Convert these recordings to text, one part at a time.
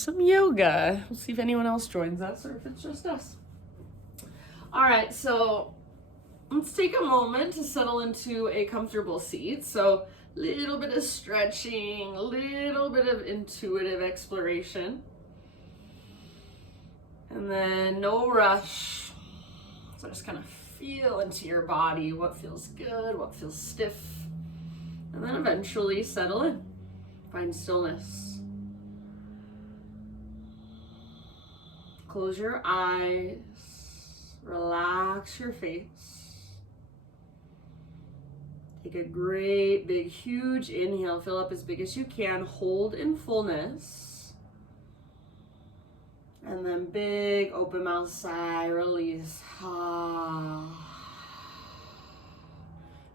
some yoga. We'll see if anyone else joins us or if it's just us. All right, so let's take a moment to settle into a comfortable seat. So a little bit of stretching, a little bit of intuitive exploration. And then no rush. So just kind of feel into your body, what feels good, what feels stiff. And then eventually settle in. Find stillness. Close your eyes. Relax your face. Take a great, big, huge inhale. Fill up as big as you can. Hold in fullness. And then big, open mouth sigh. Release.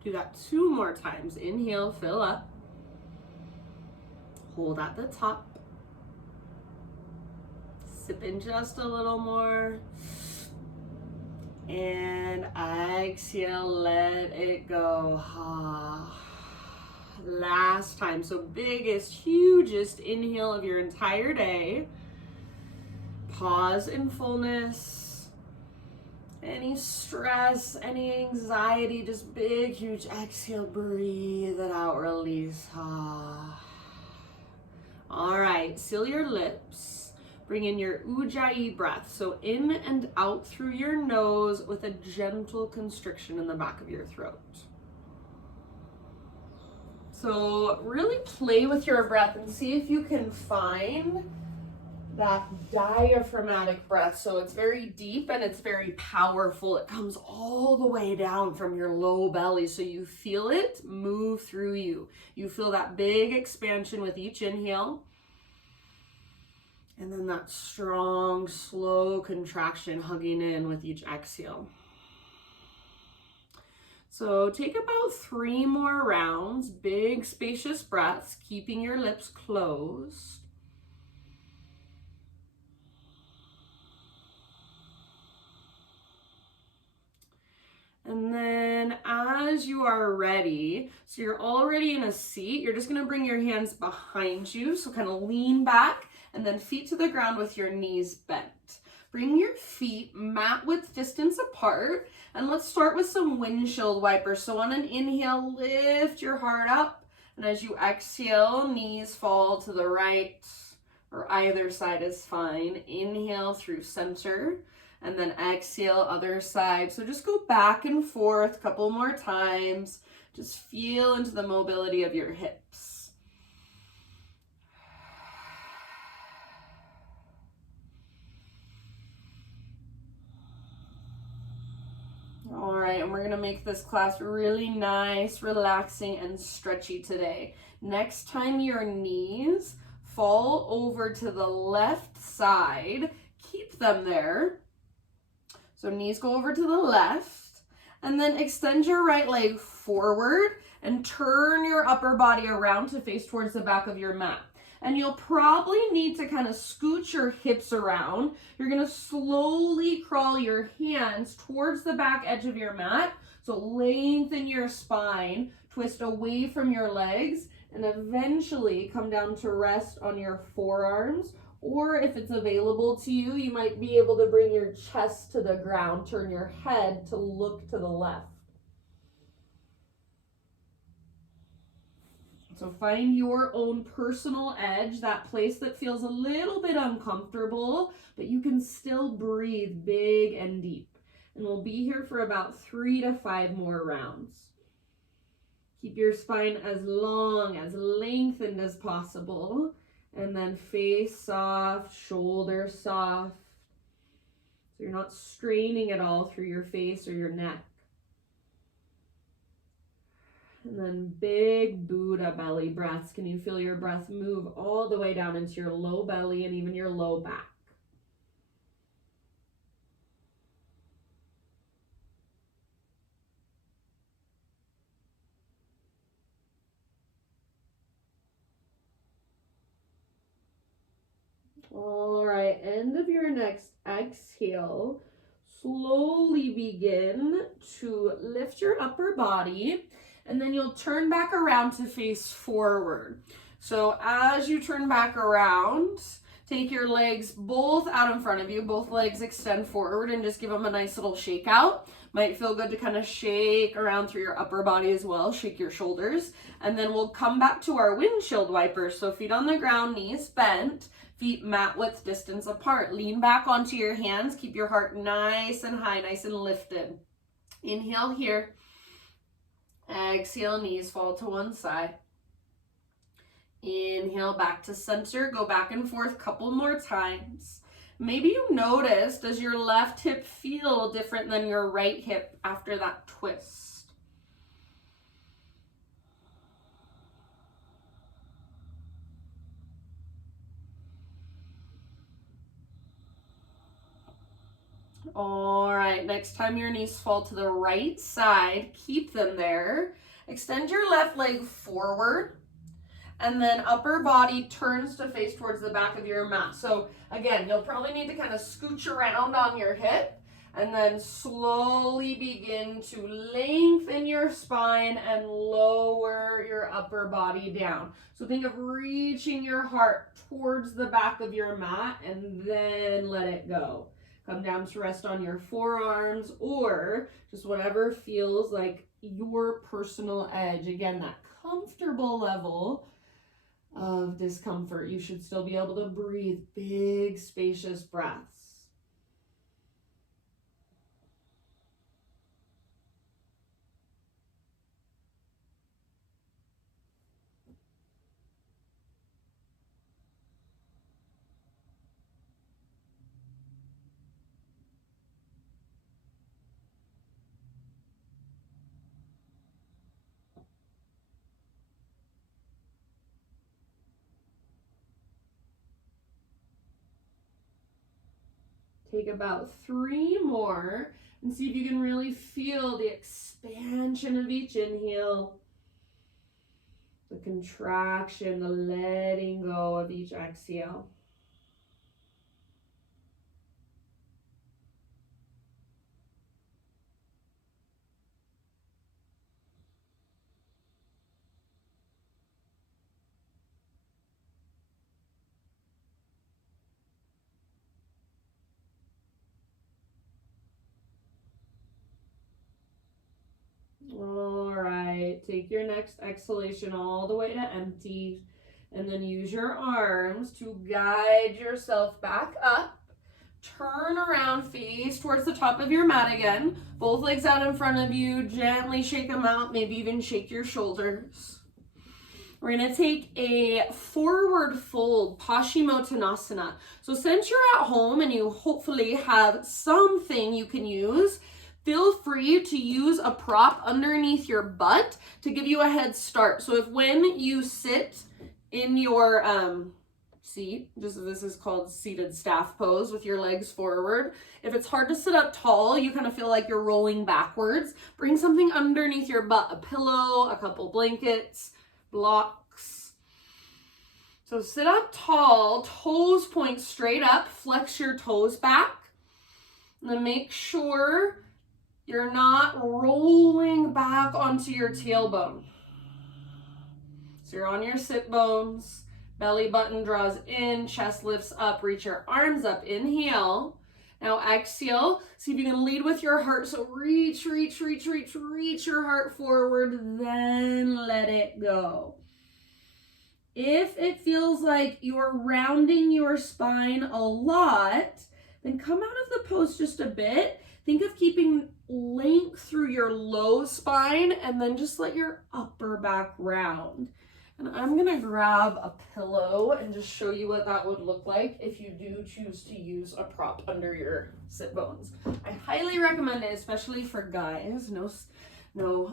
Do that 2 more times. Inhale, fill up. Hold at the top. Sip in just a little more. And exhale, let it go. Last time. So biggest, hugest inhale of your entire day. Pause in fullness. Any stress, any anxiety, just big, huge exhale. Breathe it out, release. All right, seal your lips. Bring in your ujjayi breath. So in and out through your nose with a gentle constriction in the back of your throat. So really play with your breath and see if you can find that diaphragmatic breath. So it's very deep and it's very powerful. It comes all the way down from your low belly. So you feel it move through you. You feel that big expansion with each inhale. And then that strong, slow contraction hugging in with each exhale. So take about 3 more rounds, big spacious breaths, keeping your lips closed. And then as you are ready, so you're already in a seat, you're just gonna bring your hands behind you. So kind of lean back and then feet to the ground with your knees bent. Bring your feet mat width distance apart. And let's start with some windshield wipers. So on an inhale, lift your heart up. And as you exhale, knees fall to the right or either side is fine. Inhale through center. And then exhale, other side. So just go back and forth a couple more times. Just feel into the mobility of your hips. All right, and we're gonna make this class really nice, relaxing, and stretchy today. Next time your knees fall over to the left side, keep them there. So knees go over to the left, and then extend your right leg forward and turn your upper body around to face towards the back of your mat. And you'll probably need to kind of scoot your hips around. You're gonna slowly crawl your hands towards the back edge of your mat. So lengthen your spine, twist away from your legs, and eventually come down to rest on your forearms. Or if it's available to you, you might be able to bring your chest to the ground, turn your head to look to the left. So find your own personal edge, that place that feels a little bit uncomfortable, but you can still breathe big and deep. And we'll be here for about 3 to 5 more rounds. Keep your spine as long, as lengthened as possible. And then face soft, shoulder soft. So you're not straining at all through your face or your neck. And then big Buddha belly breaths. Can you feel your breath move all the way down into your low belly and even your low back? All right, end of your next exhale. Slowly begin to lift your upper body, and then you'll turn back around to face forward. So as you turn back around, Take your legs both out in front of you, both legs extend forward, and just give them a nice little shake out. Might feel good to kind of shake around through your upper body as well, shake your shoulders. And then we'll come back to our windshield wipers. So feet on the ground, knees bent, feet mat width distance apart. Lean back onto your hands, keep your heart nice and high, nice and lifted. Inhale here. Exhale, knees fall to one side. Inhale back to center, go back and forth a couple more times. Maybe you notice, does your left hip feel different than your right hip after that twist? All right, next time your knees fall to the right side, keep them there. Extend your left leg forward. And then upper body turns to face towards the back of your mat. So again, you'll probably need to kind of scooch around on your hip and then slowly begin to lengthen your spine and lower your upper body down. So think of reaching your heart towards the back of your mat and then let it go. Come down to rest on your forearms or just whatever feels like your personal edge. Again, that comfortable level of discomfort. You should still be able to breathe big, spacious breaths. Take about 3 more and see if you can really feel the expansion of each inhale, the contraction, the letting go of each exhale. All right, take your next exhalation all the way to empty, and then use your arms to guide yourself back up. Turn around, face towards the top of your mat again. Both legs out in front of you, gently shake them out, maybe even shake your shoulders. We're gonna take a forward fold, Paschimottanasana. So since you're at home and you hopefully have something you can use, feel free to use a prop underneath your butt to give you a head start. So if when you sit in your seat, this is called seated staff pose with your legs forward. If it's hard to sit up tall, you kind of feel like you're rolling backwards, bring something underneath your butt, a pillow, a couple blankets, blocks. So sit up tall, toes point straight up, flex your toes back, and then make sure you're not rolling back onto your tailbone. So you're on your sit bones, belly button draws in, chest lifts up, reach your arms up, inhale. Now exhale, see if you can lead with your heart. So reach your heart forward, then let it go. If it feels like you're rounding your spine a lot, then come out of the pose just a bit. Think of keeping length through your low spine and then just let your upper back round. And I'm gonna grab a pillow and just show you what that would look like if you do choose to use a prop under your sit bones. I highly recommend it, especially for guys. No,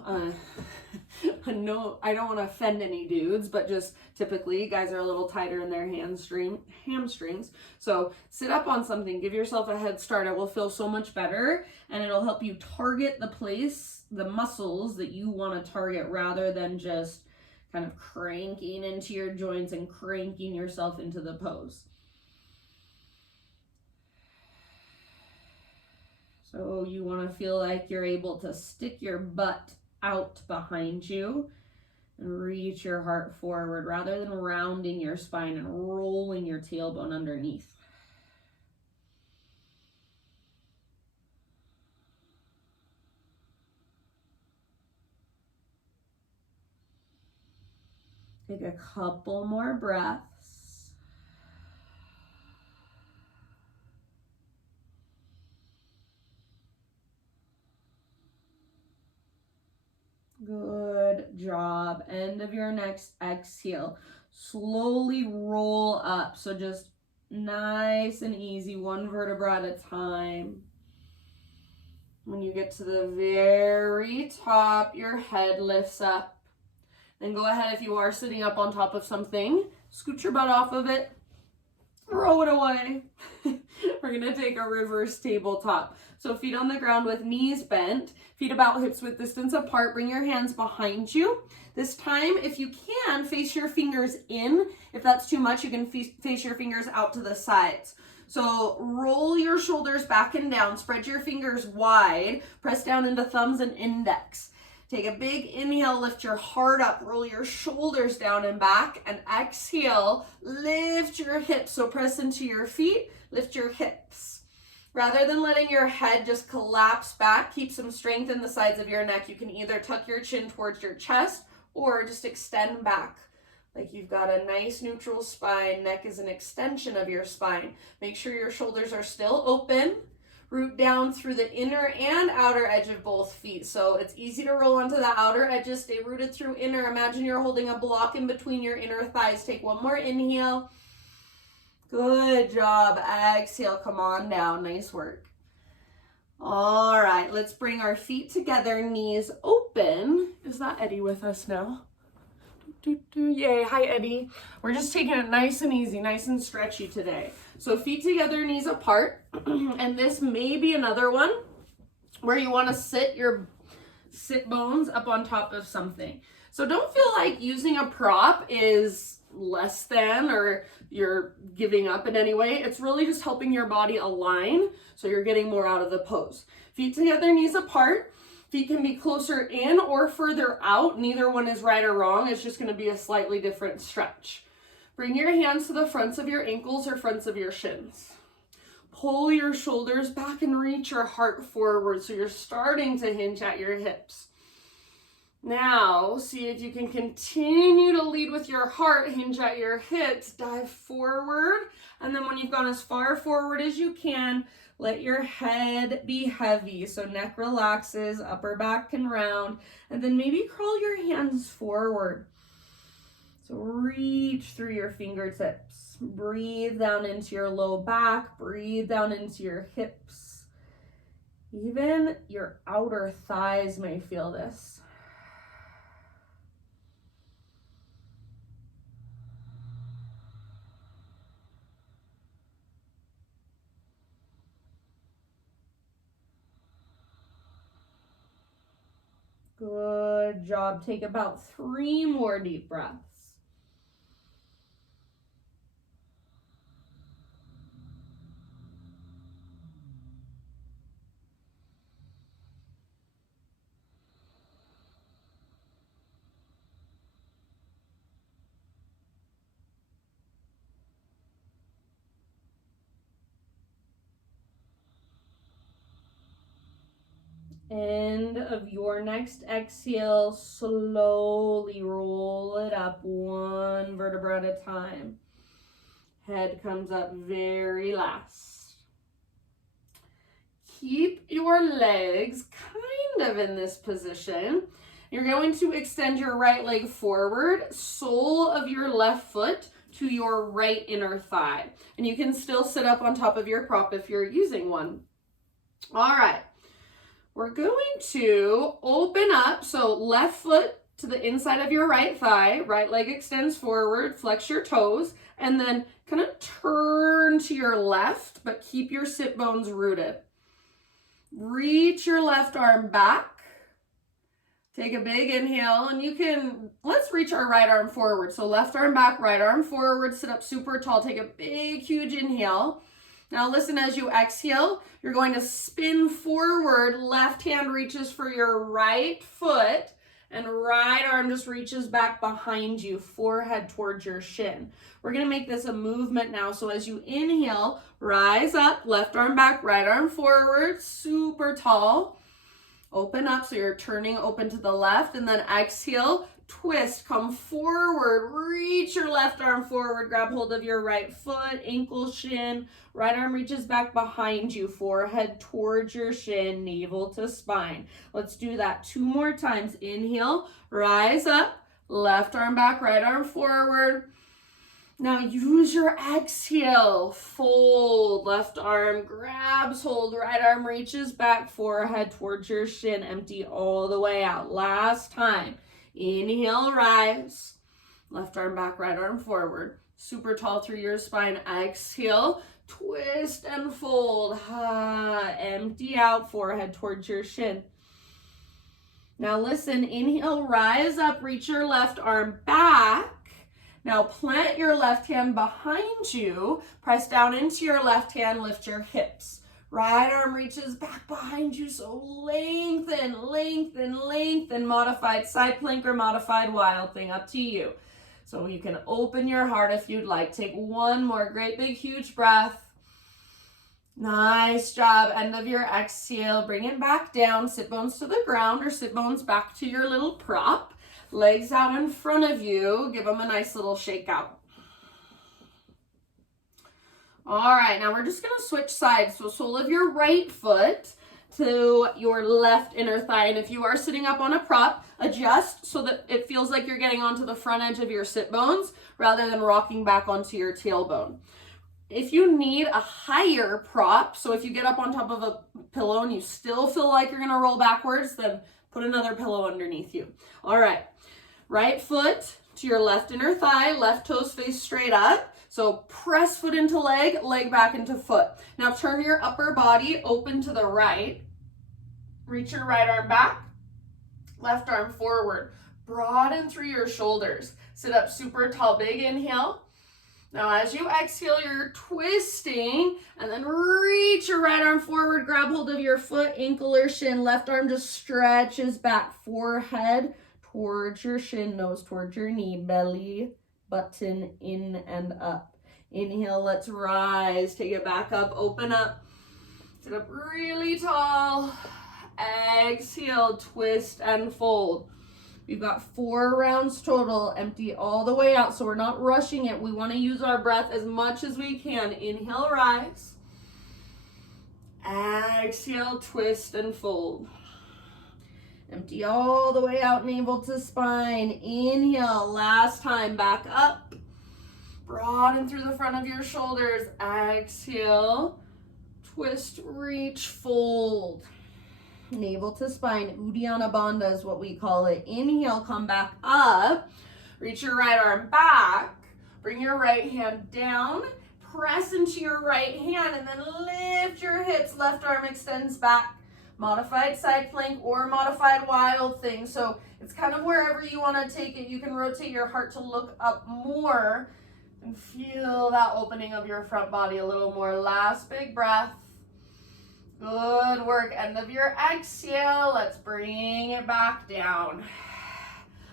I don't want to offend any dudes, but just typically guys are a little tighter in their hamstrings. So sit up on something, give yourself a head start. It will feel so much better and it'll help you target the muscles that you want to target rather than just kind of cranking into your joints and cranking yourself into the pose. So you want to feel like you're able to stick your butt out behind you and reach your heart forward rather than rounding your spine and rolling your tailbone underneath. Take a couple more breaths. Good job. End of your next exhale. Slowly roll up. So just nice and easy, one vertebra at a time. When you get to the very top, your head lifts up. Then go ahead, if you are sitting up on top of something, scoot your butt off of it, throw it away. We're gonna take a reverse tabletop. So feet on the ground with knees bent, feet about hips width distance apart. Bring your hands behind you. This time, if you can, face your fingers in. If that's too much, you can face your fingers out to the sides. So roll your shoulders back and down, spread your fingers wide, press down into thumbs and index. Take a big inhale, lift your heart up, roll your shoulders down and back, and exhale, lift your hips. So press into your feet, lift your hips. Rather than letting your head just collapse back, keep some strength in the sides of your neck. You can either tuck your chin towards your chest or just extend back. Like you've got a nice neutral spine. Neck is an extension of your spine. Make sure your shoulders are still open. Root down through the inner and outer edge of both feet. So it's easy to roll onto the outer edges. Stay rooted through inner. Imagine you're holding a block in between your inner thighs. Take one more inhale. Good job. Exhale, come on down. Nice work. All right, let's bring our feet together, knees open. Is that Eddie with us now? Yay, hi Eddie. We're just taking it nice and easy, nice and stretchy today. So feet together, knees apart. And this may be another one where you want to sit your sit bones up on top of something. So don't feel like using a prop is less than or you're giving up in any way. It's really just helping your body align so you're getting more out of the pose. Feet together, knees apart. Feet can be closer in or further out. Neither one is right or wrong. It's just going to be a slightly different stretch. Bring your hands to the fronts of your ankles or fronts of your shins. Pull your shoulders back and reach your heart forward so you're starting to hinge at your hips. Now, see if you can continue to lead with your heart, hinge at your hips, dive forward, and then when you've gone as far forward as you can, let your head be heavy. So neck relaxes, upper back can round, and then maybe crawl your hands forward. So reach through your fingertips. Breathe down into your low back, breathe down into your hips. Even your outer thighs may feel this. Good job. Take about 3 more deep breaths. End of your next exhale, slowly roll it up 1 vertebra at a time. Head comes up very last. Keep your legs kind of in this position. You're going to extend your right leg forward, sole of your left foot to your right inner thigh. And you can still sit up on top of your prop if you're using one. All right. We're going to open up, so left foot to the inside of your right thigh, right leg extends forward, flex your toes, and then kind of turn to your left, but keep your sit bones rooted. Reach your left arm back. Take a big inhale, and let's reach our right arm forward. So left arm back, right arm forward, sit up super tall. Take a big, huge inhale. Now listen, as you exhale, you're going to spin forward, left hand reaches for your right foot, and right arm just reaches back behind you, forehead towards your shin. We're gonna make this a movement now. So as you inhale, rise up, left arm back, right arm forward, super tall. Open up, so you're turning open to the left, and then exhale, twist, come forward, reach your left arm forward, grab hold of your right foot, ankle, shin, right arm reaches back behind you, forehead towards your shin, navel to spine. Let's do that 2 more times. Inhale, rise up, left arm back, right arm forward. Now use your exhale, fold, left arm grabs hold, right arm reaches back, forehead towards your shin, empty all the way out. Last time. Inhale, rise, left arm back, right arm forward, super tall through your spine. Exhale, twist and fold, empty out, forehead towards your shin. Now listen, inhale, rise up, reach your left arm back. Now plant your left hand behind you, press down into your left hand, lift your hips. Right arm reaches back behind you, so lengthen, lengthen, lengthen. Modified side plank or modified wild thing, up to you. So you can open your heart if you'd like. Take 1 more great big huge breath. Nice job. End of your exhale, bring it back down, sit bones to the ground or sit bones back to your little prop. Legs out in front of you, give them a nice little shake out. All right, now we're just gonna switch sides. So sole of your right foot to your left inner thigh. And if you are sitting up on a prop, adjust so that it feels like you're getting onto the front edge of your sit bones rather than rocking back onto your tailbone. If you need a higher prop, so if you get up on top of a pillow and you still feel like you're gonna roll backwards, then put another pillow underneath you. All right, right foot to your left inner thigh, left toes face straight up. So press foot into leg, leg back into foot. Now turn your upper body open to the right. Reach your right arm back, left arm forward. Broaden through your shoulders. Sit up super tall, big inhale. Now as you exhale, you're twisting and then reach your right arm forward, grab hold of your foot, ankle or shin. Left arm just stretches back, forehead towards your shin, nose towards your knee, belly button in and up. Inhale, let's rise, take it back up, open up, sit up really tall. Exhale, twist and fold. We've got 4 rounds total, empty all the way out, so we're not rushing it. We want to use our breath as much as we can. Inhale, rise. Exhale, twist and fold. Empty all the way out, navel to spine. Inhale, last time, back up. Broaden through the front of your shoulders. Exhale, twist, reach, fold. Navel to spine, Uddiyana Bandha is what we call it. Inhale, come back up. Reach your right arm back. Bring your right hand down. Press into your right hand and then lift your hips. Left arm extends back. Modified side plank or modified wild thing. So it's kind of wherever you want to take it. You can rotate your heart to look up more and feel that opening of your front body a little more. Last big breath. Good work. End of your exhale. Let's bring it back down.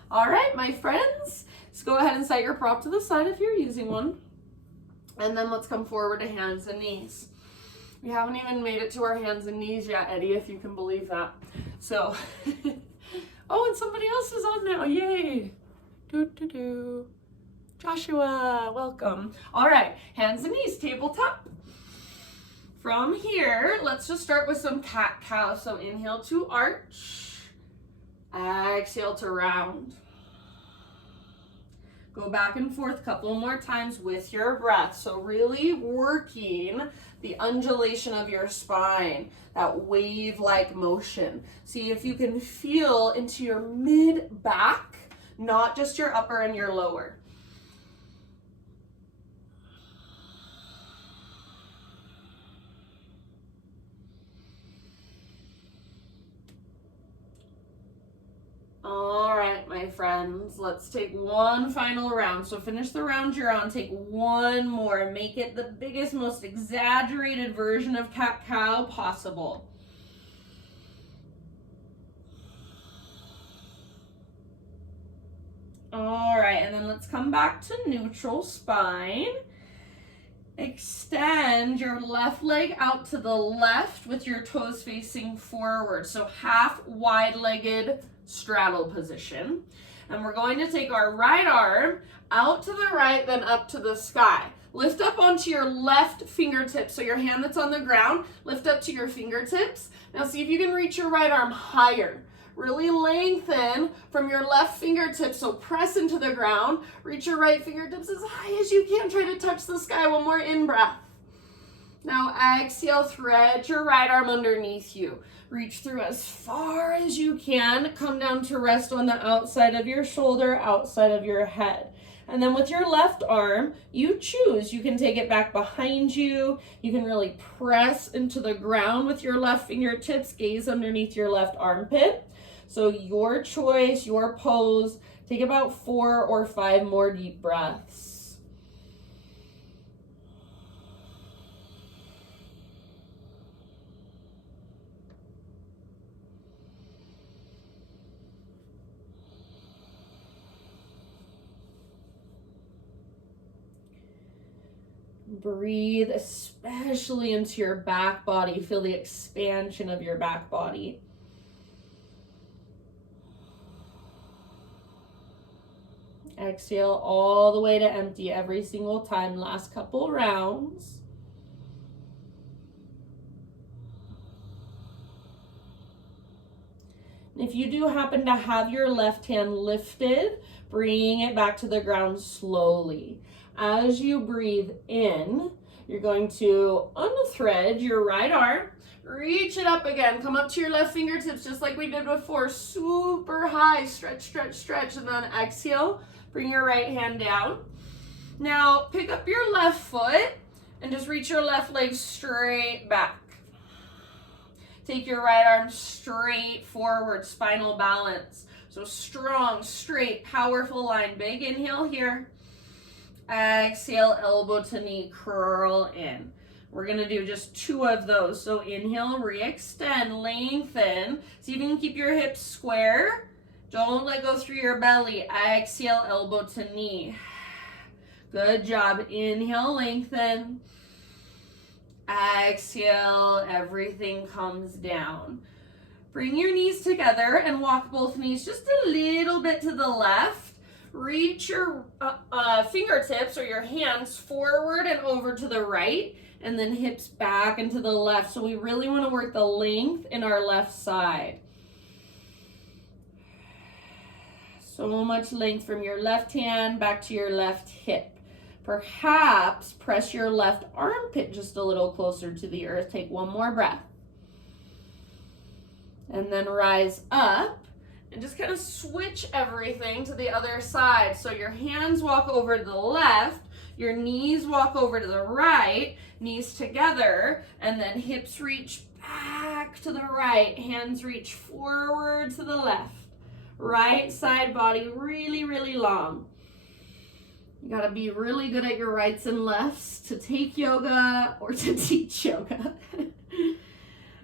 All right, my friends. Let's go ahead and set your prop to the side if you're using one. And then let's come forward to hands and knees. We haven't even made it to our hands and knees yet, Eddie, if you can believe that. So, oh, and somebody else is on now. Yay. Joshua, welcome. All right, hands and knees, tabletop. From here, let's just start with some cat-cow. So inhale to arch, exhale to round. Go back and forth a couple more times with your breath. So really working the undulation of your spine, that wave-like motion. See if you can feel into your mid-back, not just your upper and your lower. All right, my friends, let's take one final round. So finish the round you're on, take one more. Make it the biggest, most exaggerated version of cat-cow possible. All right, and then let's come back to neutral spine. Extend your left leg out to the left with your toes facing forward. So half wide-legged straddle position. And we're going to take our right arm out to the right, then up to the sky. Lift up onto your left fingertips. So your hand that's on the ground, lift up to your fingertips. Now see if you can reach your right arm higher. Really lengthen from your left fingertips, so press into the ground. Reach your right fingertips as high as you can. Try to touch the sky. One more in-breath. Now exhale, thread your right arm underneath you. Reach through as far as you can. Come down to rest on the outside of your shoulder, outside of your head. And then with your left arm, you choose. You can take it back behind you. You can really press into the ground with your left fingertips. Gaze underneath your left armpit. So your choice, your pose. Take about 4 or 5 more deep breaths. Breathe, especially into your back body. Feel the expansion of your back body. Exhale all the way to empty every single time. Last couple rounds. If you do happen to have your left hand lifted, bring it back to the ground slowly. As you breathe in, you're going to unthread your right arm, reach it up again, come up to your left fingertips just like we did before, super high, stretch, stretch, stretch, and then exhale, bring your right hand down. Now pick up your left foot and just reach your left leg straight back. Take your right arm straight forward, spinal balance. So strong, straight, powerful line. Big inhale here. Exhale, elbow to knee, curl in. We're gonna do just 2 of those. So inhale, re-extend, lengthen. See if you can keep your hips square. Don't let go through your belly. Exhale, elbow to knee. Good job. Inhale, lengthen. Exhale, everything comes down. Bring your knees together and walk both knees just a little bit to the left. Reach your fingertips or your hands forward and over to the right, and then hips back and to the left. So we really want to work the length in our left side. So much length from your left hand back to your left hip. Perhaps press your left armpit just a little closer to the earth. Take 1 more breath. And then rise up and just kind of switch everything to the other side. So your hands walk over to the left, your knees walk over to the right, knees together, and then hips reach back to the right, hands reach forward to the left. Right side body really, really long. You gotta be really good at your rights and lefts to take yoga or to teach yoga.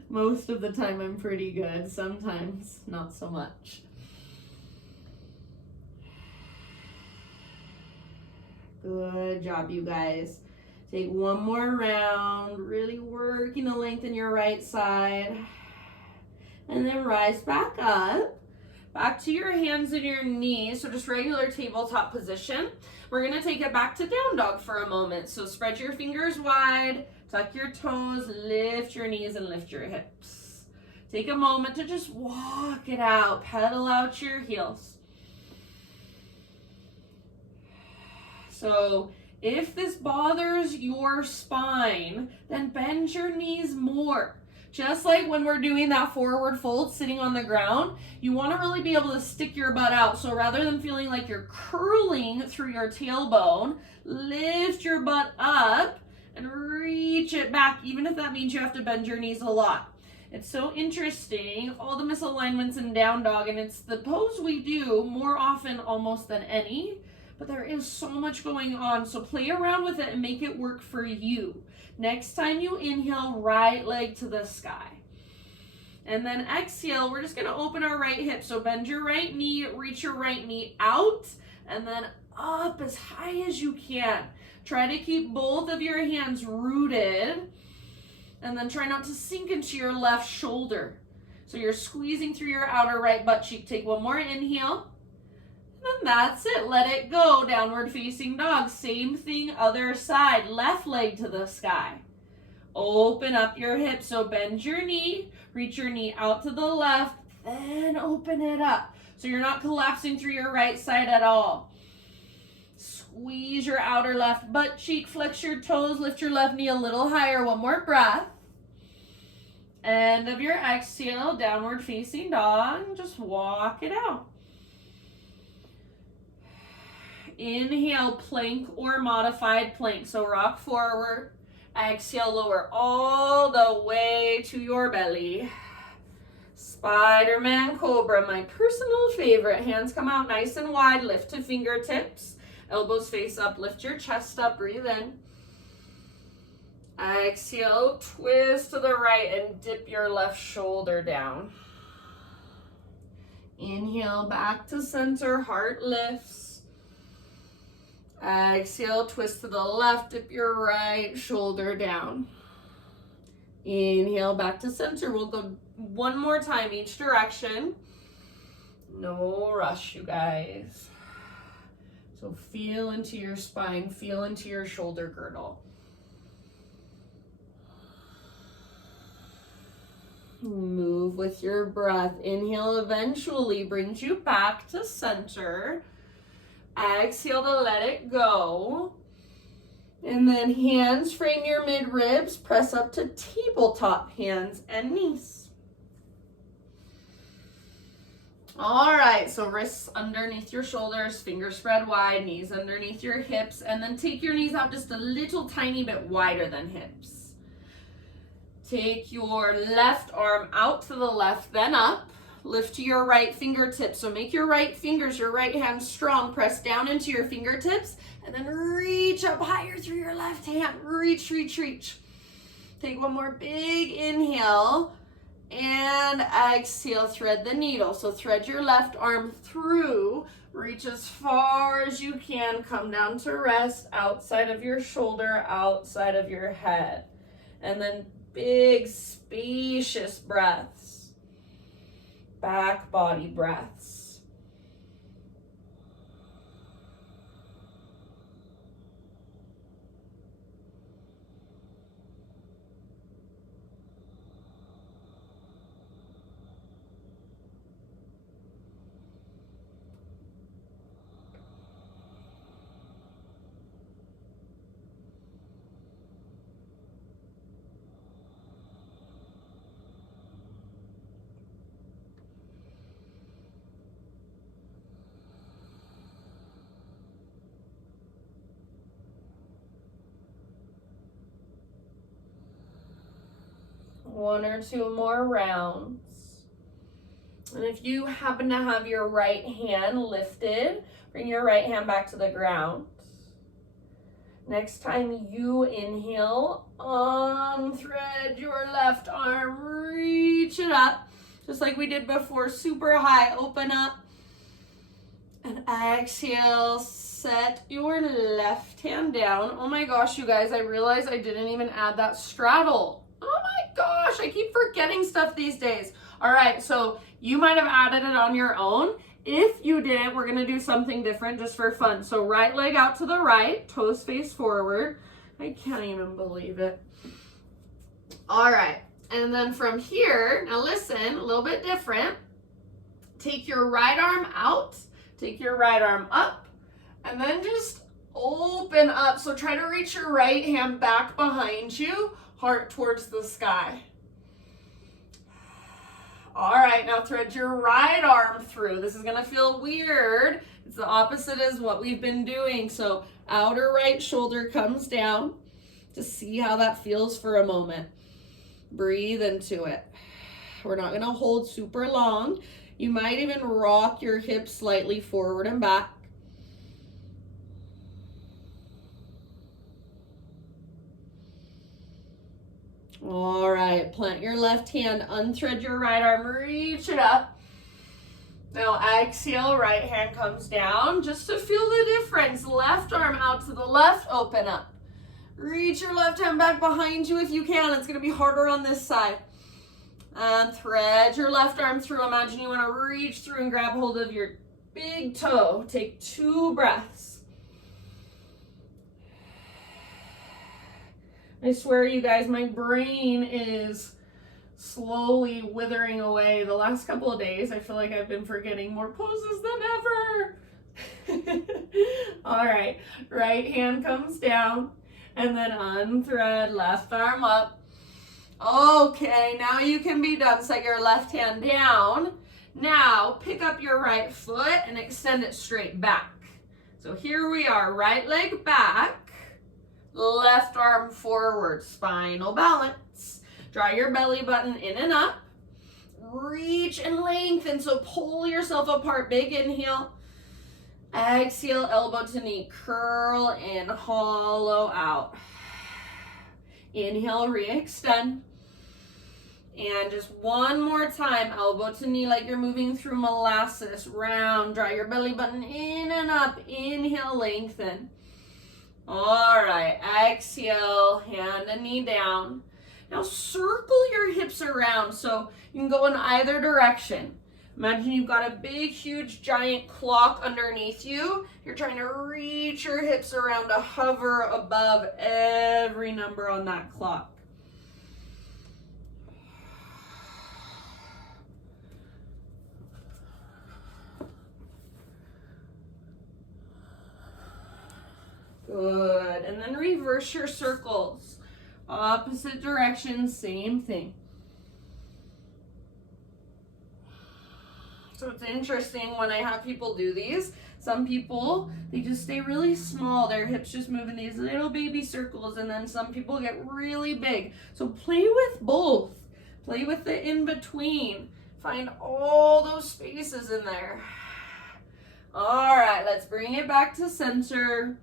Most of the time I'm pretty good, sometimes not so much. Good job, you guys. Take 1 more round, really working to lengthen your right side. And then rise back up. Back to your hands and your knees, so just regular tabletop position. We're gonna take it back to down dog for a moment. So spread your fingers wide, tuck your toes, lift your knees and lift your hips. Take a moment to just walk it out, pedal out your heels. So if this bothers your spine, then bend your knees more. Just like when we're doing that forward fold sitting on the ground, you want to really be able to stick your butt out. So rather than feeling like you're curling through your tailbone, lift your butt up and reach it back, even if that means you have to bend your knees a lot. It's so interesting, all the misalignments in down dog, and it's the pose we do more often almost than any, but there is so much going on. So play around with it and make it work for you. Next time you inhale, right leg to the sky. And then exhale, we're just gonna open our right hip. So bend your right knee, reach your right knee out, and then up as high as you can. Try to keep both of your hands rooted, and then try not to sink into your left shoulder. So you're squeezing through your outer right butt cheek. Take one more inhale. And that's it. Let it go. Downward facing dog. Same thing, other side. Left leg to the sky. Open up your hips. So bend your knee. Reach your knee out to the left. Then open it up. So you're not collapsing through your right side at all. Squeeze your outer left butt cheek. Flex your toes. Lift your left knee a little higher. One more breath. End of your exhale, downward facing dog. Just walk it out. Inhale, plank or modified plank. So rock forward. Exhale, lower all the way to your belly. Spider-Man Cobra, my personal favorite. Hands come out nice and wide. Lift to fingertips. Elbows face up. Lift your chest up. Breathe in. Exhale, twist to the right and dip your left shoulder down. Inhale, back to center, heart lifts. Exhale, twist to the left, dip your right shoulder down. Inhale, back to center. We'll go one more time each direction. No rush, you guys. So feel into your spine, feel into your shoulder girdle. Move with your breath. Inhale eventually brings you back to center. Exhale to let it go. And then hands frame your mid ribs. Press up to tabletop, hands and knees. All right, so wrists underneath your shoulders, fingers spread wide, knees underneath your hips, and then take your knees out just a little tiny bit wider than hips. Take your left arm out to the left, then up. Lift to your right fingertips. So make your right fingers, your right hand strong. Press down into your fingertips and then reach up higher through your left hand. Reach, reach, reach. Take one more big inhale and exhale, thread the needle. So thread your left arm through. Reach as far as you can. Come down to rest outside of your shoulder, outside of your head. And then big, spacious breaths. Back body breaths. One or two more rounds. And if you happen to have your right hand lifted, bring your right hand back to the ground. Next time you inhale, unthread your left arm, reach it up, just like we did before, super high, open up. And exhale, set your left hand down. Oh my gosh, you guys, I realized I didn't even add that straddle. Oh my gosh, I keep forgetting stuff these days. All right, so you might have added it on your own. If you didn't, we're gonna do something different just for fun. So right leg out to the right, toes face forward. I can't even believe it. All right, and then from here, now listen, a little bit different. Take your right arm out, take your right arm up, and then just open up. So try to reach your right hand back behind you, heart towards the sky. All right, now thread your right arm through. This is gonna feel weird. It's the opposite as what we've been doing. So outer right shoulder comes down. Just see how that feels for a moment. Breathe into it. We're not gonna hold super long. You might even rock your hips slightly forward and back. All right, plant your left hand, unthread your right arm, reach it up. Now exhale, right hand comes down just to feel the difference. Left arm out to the left, open up. Reach your left hand back behind you if you can. It's going to be harder on this side. And thread your left arm through. Imagine you want to reach through and grab hold of your big toe. Take 2 breaths. I swear, you guys, my brain is slowly withering away. The last couple of days, I feel like I've been forgetting more poses than ever. All right, right hand comes down and then unthread, left arm up. Okay, now you can be done. Set your left hand down. Now pick up your right foot and extend it straight back. So here we are, right leg back, left arm forward, spinal balance. Draw your belly button in and up. Reach and lengthen, so pull yourself apart. Big inhale. Exhale, elbow to knee, curl in, hollow out. Inhale, re-extend. And just one more time, elbow to knee like you're moving through molasses. Round, draw your belly button in and up. Inhale, lengthen. All right, exhale, hand and knee down. Now circle your hips around so you can go in either direction. Imagine you've got a big, huge, giant clock underneath you. You're trying to reach your hips around to hover above every number on that clock. Good. And then reverse your circles. Opposite direction, same thing. So it's interesting when I have people do these. Some people, they just stay really small. Their hips just move in these little baby circles. And then some people get really big. So play with both. Play with the in-between. Find all those spaces in there. All right, let's bring it back to center.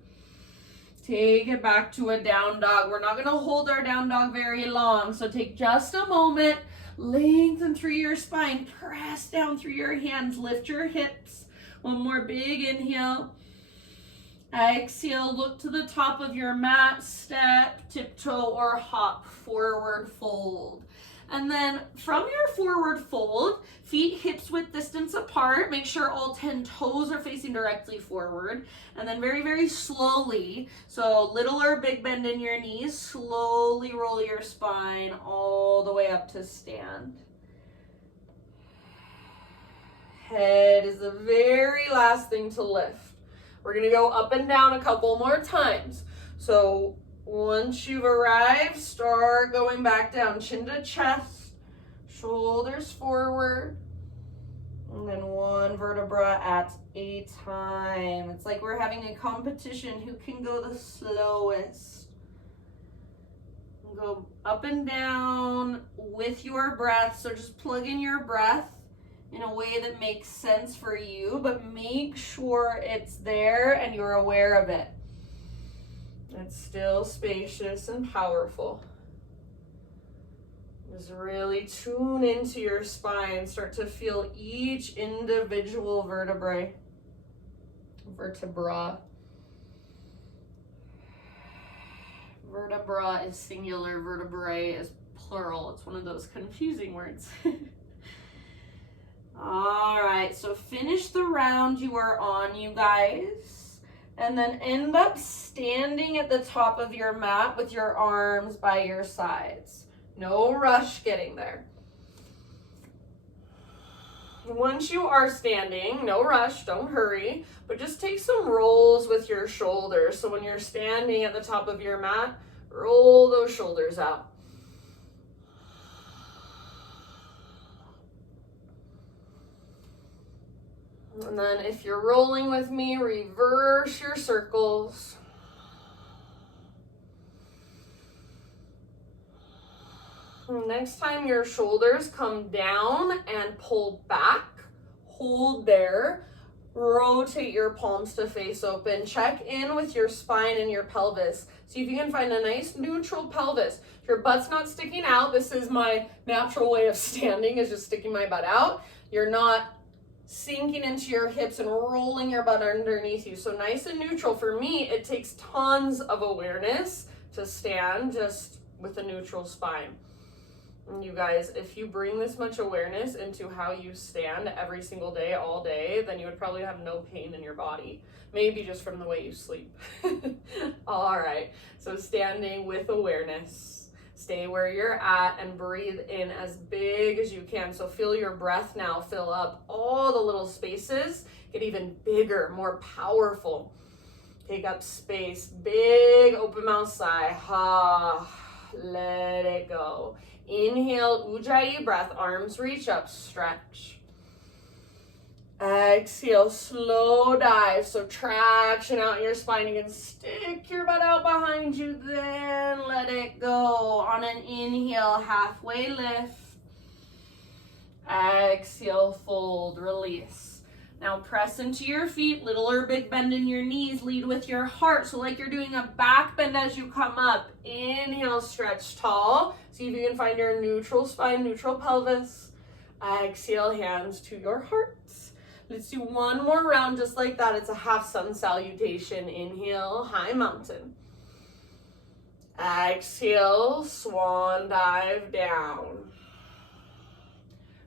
Take it back to a down dog. We're not going to hold our down dog very long. So take just a moment. Lengthen through your spine. Press down through your hands. Lift your hips. One more big inhale. Exhale. Look to the top of your mat. Step, tiptoe, or hop. Forward fold. And then from your forward fold, feet hips width distance apart. Make sure all 10 toes are facing directly forward. And then very, very slowly, so little or big bend in your knees, slowly roll your spine all the way up to stand. Head is the very last thing to lift. We're going to go up and down a couple more times. So once you've arrived, start going back down, chin to chest, shoulders forward, and then one vertebra at a time. It's like we're having a competition. Who can go the slowest? Go up and down with your breath. So just plug in your breath in a way that makes sense for you, but make sure it's there and you're aware of it. It's still spacious and powerful. Just really tune into your spine. Start to feel each individual vertebra. Vertebra is singular, vertebrae is plural. It's one of those confusing words. All right, so finish the round you are on, you guys. And then end up standing at the top of your mat with your arms by your sides. No rush getting there. Once you are standing, no rush, don't hurry, but just take some rolls with your shoulders. So when you're standing at the top of your mat, roll those shoulders out. And then if you're rolling with me, reverse your circles. Next time your shoulders come down and pull back, hold there, rotate your palms to face open. Check in with your spine and your pelvis. See if you can find a nice neutral pelvis. If your butt's not sticking out, this is my natural way of standing, is just sticking my butt out. You're not sinking into your hips and rolling your butt underneath you. So nice and neutral. For me, it takes tons of awareness to stand just with a neutral spine. And you guys, if you bring this much awareness into how you stand every single day, all day, then you would probably have no pain in your body. Maybe just from the way you sleep. All right, so standing with awareness. Stay where you're at and breathe in as big as you can. So feel your breath now fill up all the little spaces, get even bigger, more powerful. Take up space, big open mouth sigh. Ha, let it go. Inhale, Ujjayi breath, arms reach up, stretch. Exhale, slow dive. So traction out your spine. You can stick your butt out behind you, then let it go. On an inhale, halfway lift. Exhale, fold, release. Now press into your feet, little or big bend in your knees. Lead with your heart. So like you're doing a back bend as you come up. Inhale, stretch tall. See if you can find your neutral spine, neutral pelvis. Exhale, hands to your hearts. Let's do one more round just like that. It's a half sun salutation. Inhale, high mountain. Exhale, swan dive down.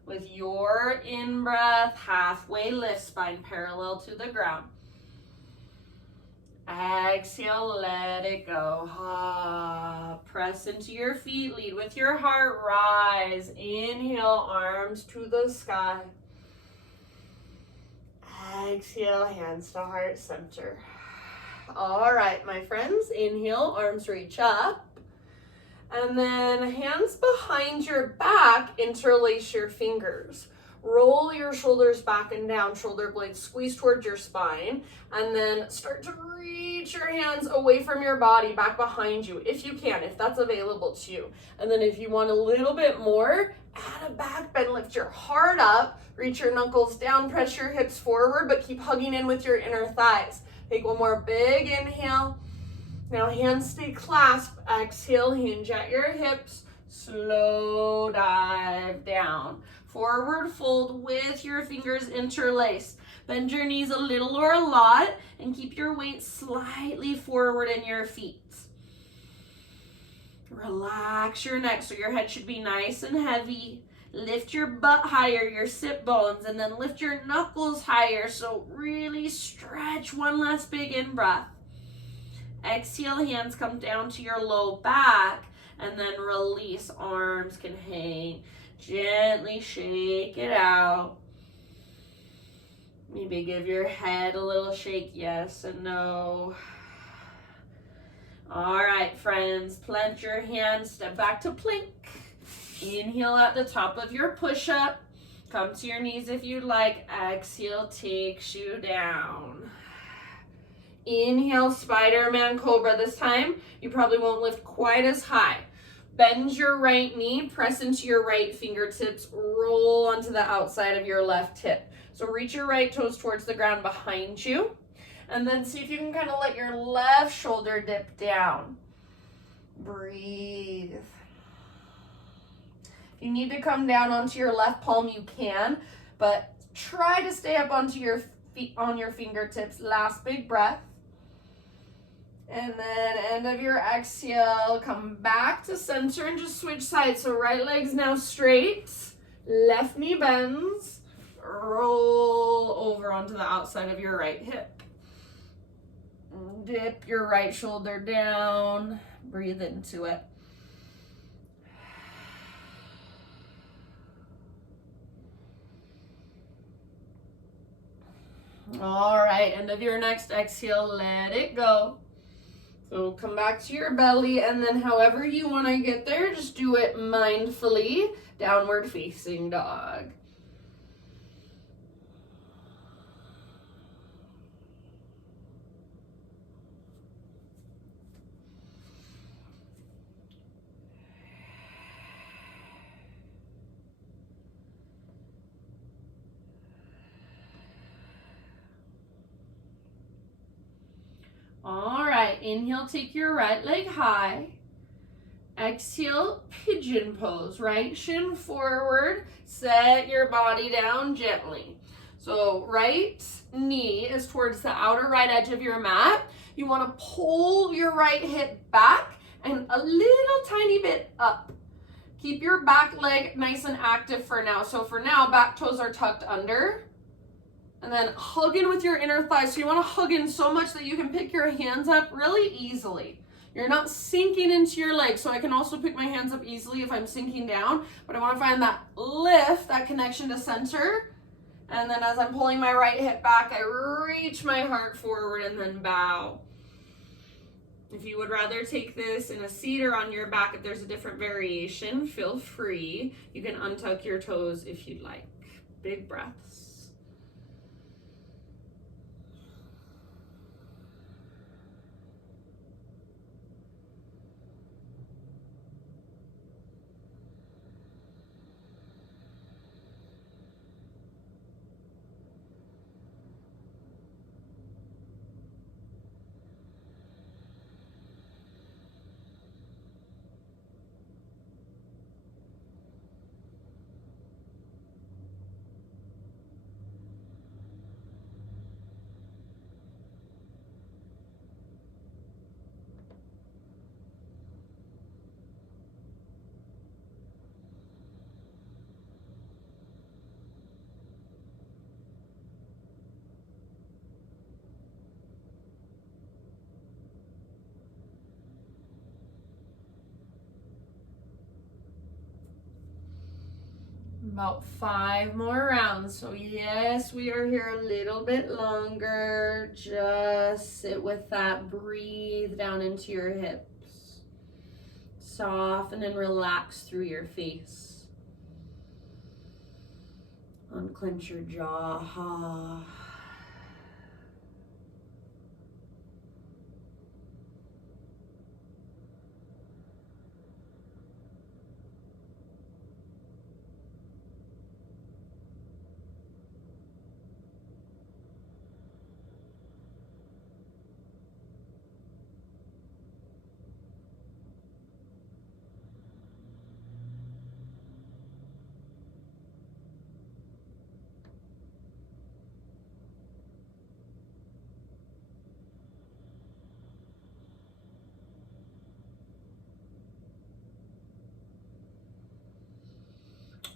With your in-breath, halfway lift, spine parallel to the ground. Exhale, let it go. Press into your feet, lead with your heart, rise. Inhale, arms to the sky. Exhale, hands to heart center. All right, my friends, inhale, arms reach up. And then hands behind your back, interlace your fingers. Roll your shoulders back and down, shoulder blades squeeze towards your spine. And then start to reach your hands away from your body, back behind you, if you can, if that's available to you. And then if you want a little bit more, add a back bend, lift your heart up, reach your knuckles down, press your hips forward, but keep hugging in with your inner thighs. Take one more big inhale. Now hands stay clasped. Exhale, hinge at your hips. Slow dive down. Forward fold with your fingers interlaced. Bend your knees a little or a lot and keep your weight slightly forward in your feet. Relax your neck so your head should be nice and heavy. Lift your butt higher, your sit bones, and then lift your knuckles higher. So really stretch. One last big in-breath. Exhale, hands come down to your low back, and then release. Arms can hang. Gently shake it out. Maybe give your head a little shake, yes and no. All right, friends, plant your hands, step back to plank. Inhale at the top of your push-up. Come to your knees if you'd like. Exhale, takes you down. Inhale, Spider-Man Cobra. This time, you probably won't lift quite as high. Bend your right knee, press into your right fingertips, roll onto the outside of your left hip. So reach your right toes towards the ground behind you. And then see if you can kind of let your left shoulder dip down. Breathe. If you need to come down onto your left palm, you can, but try to stay up onto your feet, on your fingertips. Last big breath. And then end of your exhale, come back to center and just switch sides. So right leg's now straight, left knee bends, roll over onto the outside of your right hip. Dip your right shoulder down, breathe into it. All right, end of your next exhale, let it go. So come back to your belly, and then however you want to get there, just do it mindfully. Downward facing dog. All right, inhale, take your right leg high. Exhale, pigeon pose, right shin forward. Set your body down gently. So right knee is towards the outer right edge of your mat. You want to pull your right hip back and a little tiny bit up. Keep your back leg nice and active for now. So for now, back toes are tucked under. And then hug in with your inner thighs. So you want to hug in so much that you can pick your hands up really easily. You're not sinking into your legs. So I can also pick my hands up easily if I'm sinking down. But I want to find that lift, that connection to center. And then as I'm pulling my right hip back, I reach my heart forward and then bow. If you would rather take this in a seat or on your back, if there's a different variation, feel free. You can untuck your toes if you'd like. Big breaths. About 5 more rounds. So yes, we are here a little bit longer. Just sit with that. Breathe down into your hips. Soften and relax through your face. Unclench your jaw.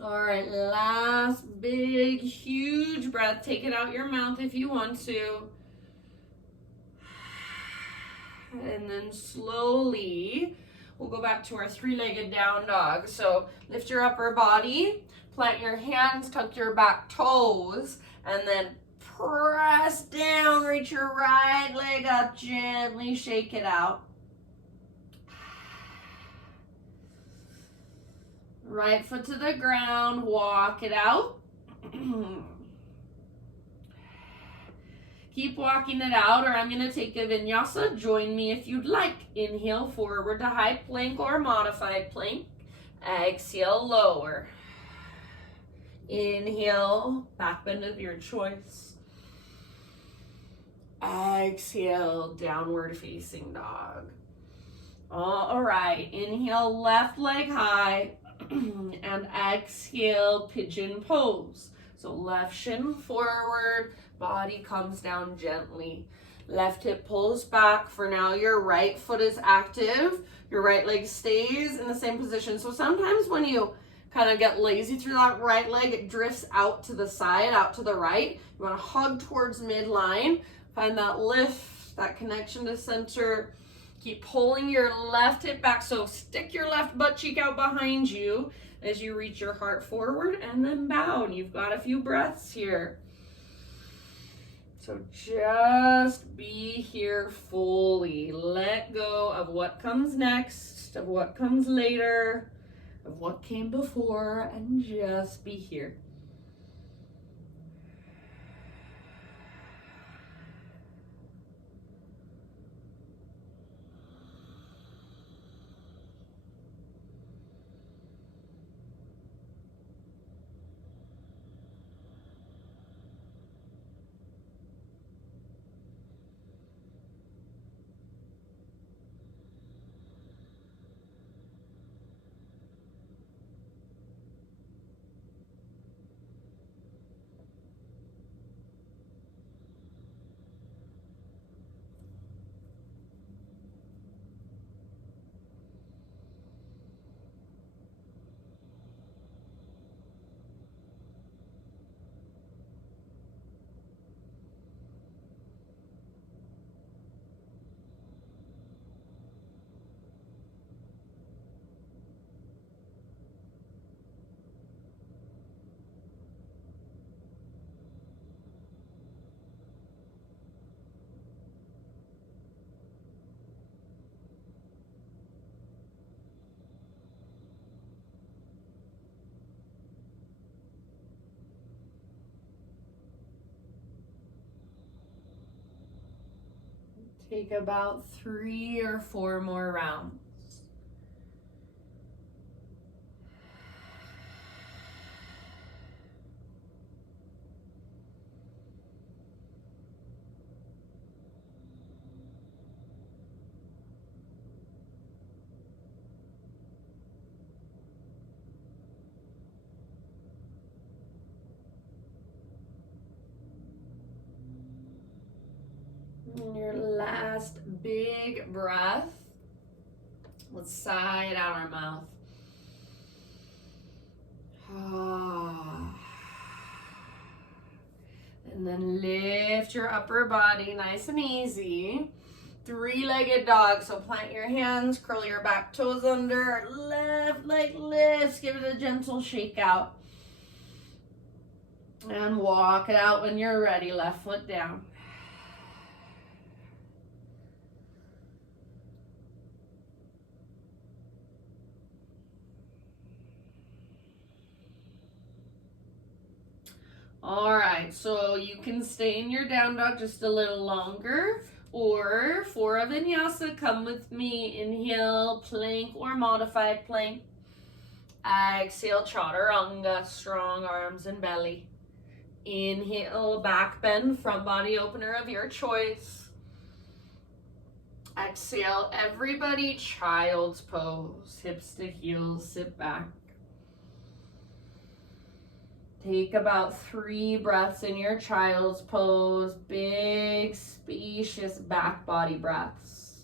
All right, last big, huge breath. Take it out your mouth if you want to. And then slowly, we'll go back to our 3-legged down dog. So lift your upper body, plant your hands, tuck your back toes, and then press down, reach your right leg up, gently shake it out. Right foot to the ground, walk it out. Keep walking it out, or I'm going to take a vinyasa. Join me if you'd like. Inhale, forward to high plank or modified plank. Exhale, lower. Inhale, back bend of your choice. Exhale, downward facing dog. All right, inhale, left leg high. And exhale, pigeon pose. So left shin forward, body comes down gently. Left hip pulls back. For now, your right foot is active. Your right leg stays in the same position. So sometimes when you kind of get lazy through that right leg, it drifts out to the side, out to the right. You want to hug towards midline. Find that lift, that connection to center. Keep pulling your left hip back. So stick your left butt cheek out behind you as you reach your heart forward and then bow. And you've got a few breaths here. So just be here fully. Let go of what comes next, of what comes later, of what came before, and just be here. Take about 3 or 4 more rounds. And your last big breath. Let's sigh it out our mouth. And then lift your upper body nice and easy. 3-legged dog. So plant your hands, curl your back toes under, left leg lifts, give it a gentle shake out. And walk it out when you're ready, left foot down. All right, so you can stay in your down dog just a little longer, or for a vinyasa, come with me. Inhale, plank or modified plank. Exhale, chaturanga, strong arms and belly. Inhale, back bend, front body opener of your choice. Exhale, everybody, child's pose, hips to heels, sit back. Take about 3 breaths in your child's pose, big, spacious back body breaths.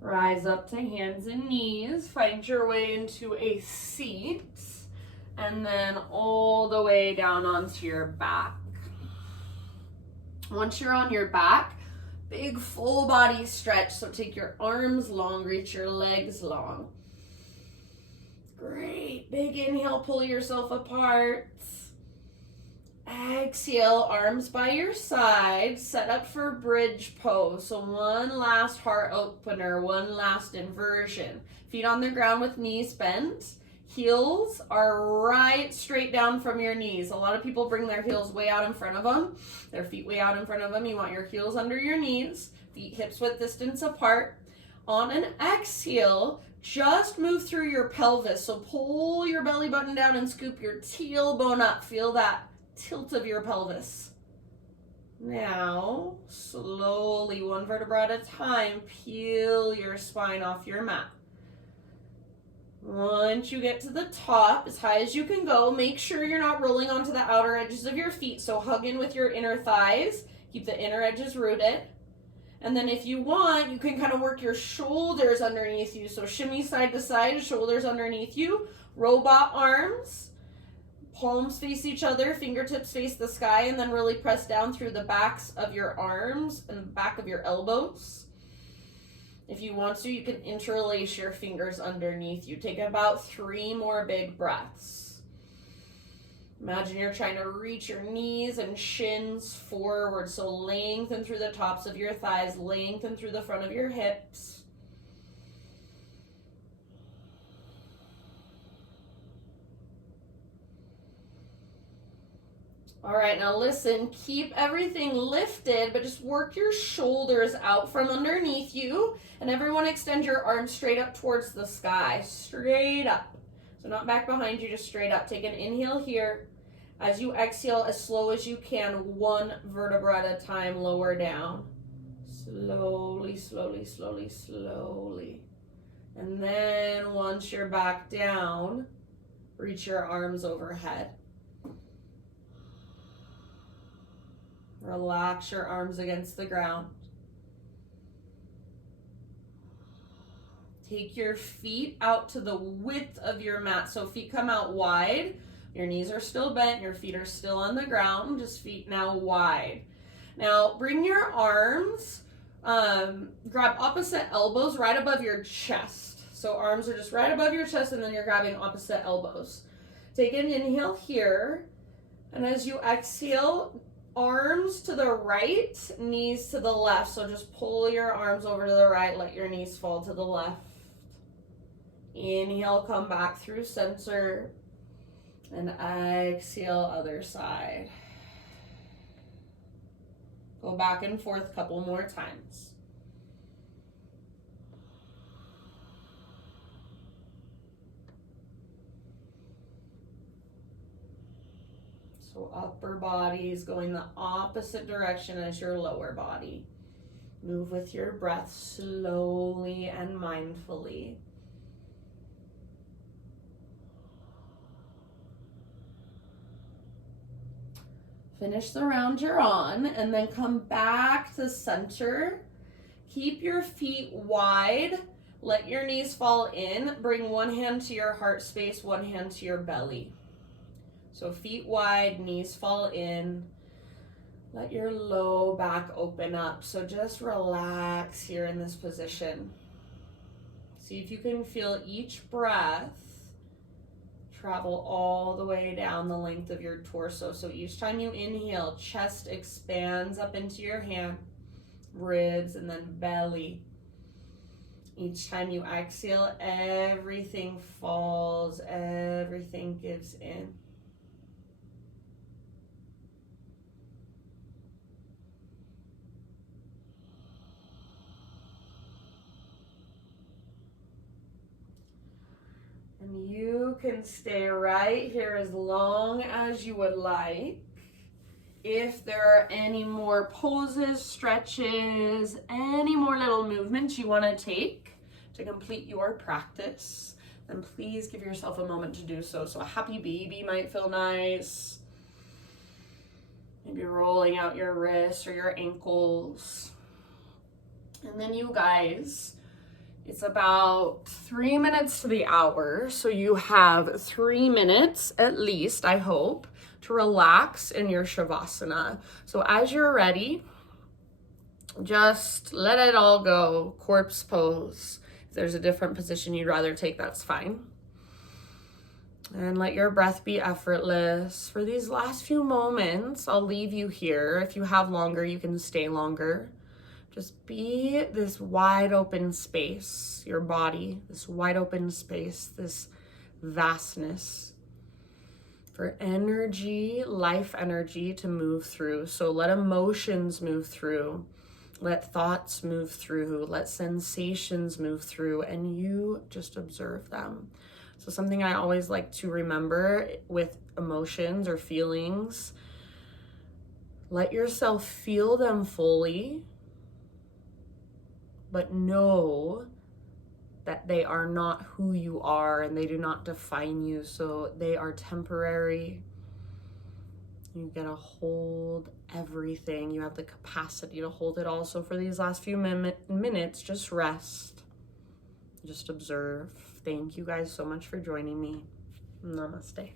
Rise up to hands and knees, find your way into a seat. And then all the way down onto your back. Once you're on your back, big full body stretch. So take your arms long, reach your legs long. Great. Big inhale, pull yourself apart. Exhale, arms by your side, set up for bridge pose. So one last heart opener, one last inversion. Feet on the ground with knees bent. Heels are right straight down from your knees. A lot of people bring their heels way out in front of them, their feet way out in front of them. You want your heels under your knees, feet hips width distance apart. On an exhale, just move through your pelvis. So pull your belly button down and scoop your tailbone up. Feel that tilt of your pelvis. Now, slowly, 1 vertebra at a time, peel your spine off your mat. Once you get to the top, as high as you can go, make sure you're not rolling onto the outer edges of your feet. So hug in with your inner thighs. Keep the inner edges rooted. And then if you want, you can kind of work your shoulders underneath you. So shimmy side to side, shoulders underneath you. Robot arms. Palms face each other, fingertips face the sky, and then really press down through the backs of your arms and the back of your elbows. If you want to, you can interlace your fingers underneath you. Take about 3 more big breaths. Imagine you're trying to reach your knees and shins forward. So lengthen through the tops of your thighs, lengthen through the front of your hips. All right, now listen, keep everything lifted, but just work your shoulders out from underneath you. And everyone extend your arms straight up towards the sky, straight up. So not back behind you, just straight up. Take an inhale here. As you exhale, as slow as you can, 1 vertebra at a time, lower down. Slowly, slowly, slowly, slowly. And then once you're back down, reach your arms overhead. Relax your arms against the ground. Take your feet out to the width of your mat. So feet come out wide. Your knees are still bent. Your feet are still on the ground. Just feet now wide. Now bring your arms, grab opposite elbows right above your chest. So arms are just right above your chest, and then you're grabbing opposite elbows. Take an inhale here. And as you exhale, arms to the right, knees to the left. So just pull your arms over to the right, let your knees fall to the left. Inhale, come back through center. And exhale, other side. Go back and forth a couple more times. So upper body is going the opposite direction as your lower body. Move with your breath slowly and mindfully. Finish the round you're on and then come back to center. Keep your feet wide. Let your knees fall in. Bring one hand to your heart space, one hand to your belly. So feet wide, knees fall in. Let your low back open up. So just relax here in this position. See if you can feel each breath travel all the way down the length of your torso. So each time you inhale, chest expands up into your hand, ribs, and then belly. Each time you exhale, everything falls, everything gives in. And you can stay right here as long as you would like. If there are any more poses, stretches, any more little movements you want to take to complete your practice, then please give yourself a moment to do so. So a happy baby might feel nice. Maybe rolling out your wrists or your ankles. And then you guys, it's about 3 minutes to the hour. So you have 3 minutes at least, I hope, to relax in your Shavasana. So as you're ready, just let it all go. Corpse pose. If there's a different position you'd rather take, that's fine. And let your breath be effortless. For these last few moments, I'll leave you here. If you have longer, you can stay longer. Just be this wide open space, your body, this wide open space, this vastness for energy, life energy to move through. So let emotions move through, let thoughts move through, let sensations move through, and you just observe them. So something I always like to remember with emotions or feelings, let yourself feel them fully, but know that they are not who you are and they do not define you. So they are temporary. You get to hold everything. You have the capacity to hold it all. So for these last few minutes, just rest, just observe. Thank you guys so much for joining me. Namaste.